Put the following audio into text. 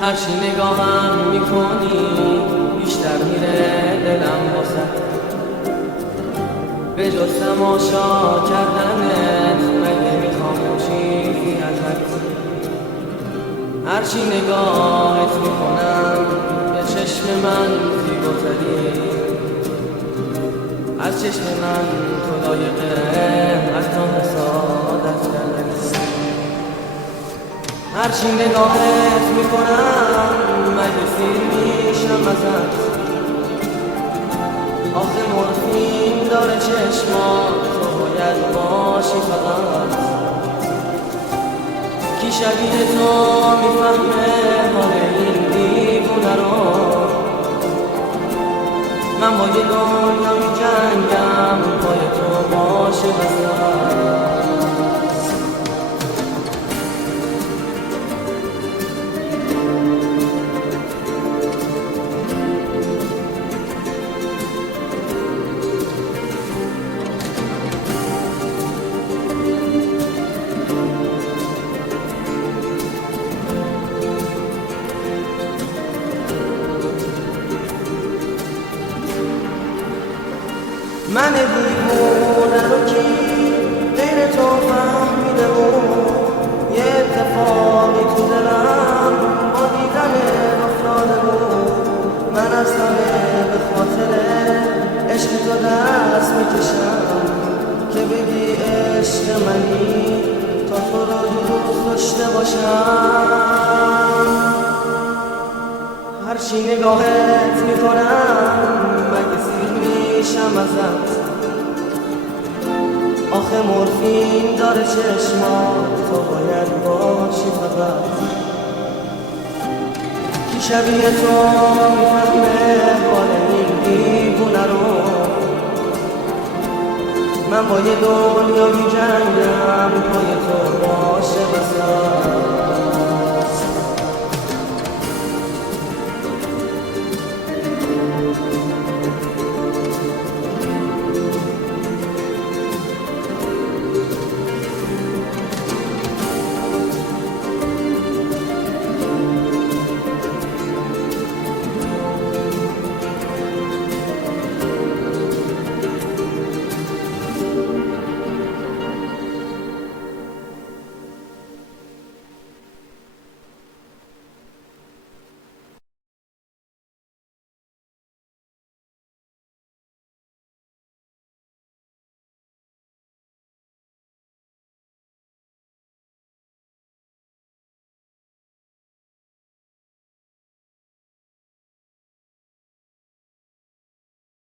هرچی نگاهم میکنی بیشتر میره دلم واسه به جز تماشا کردنت مگه میخوام چیزی ازت. هرچی نگاهت میکنم به چشم من زیباتری، از چشم من تو لایقه حتی حسادت کردنی. هرچی نگاهت میکنم مگه سیر میشم ازت. آخه مورفین داره چشمات، تو باید باشی فقط. کی شبیه تو میفهمه حال این دیوونه رو؟ من با یه دنیا میجنگم پای تو باشه بسات. من دیوونه رو کی غیر تو فهمیده بود؟ یه اتفاقی تو دلم با دیدن افتاده بود. من از همه به خاطر عشق تو دست میکشم که بگی عشق منی تا تو رو دوست داشته باشم. هرچی نگاهت میکنم مگه سیر میشم ازت. آخه مورفین داره چشمات، تو باید باشی فقط. کی شبیه تو میفهمه حال این دیوونه رو؟ من با یه دنیا میجنگم پای تو باشه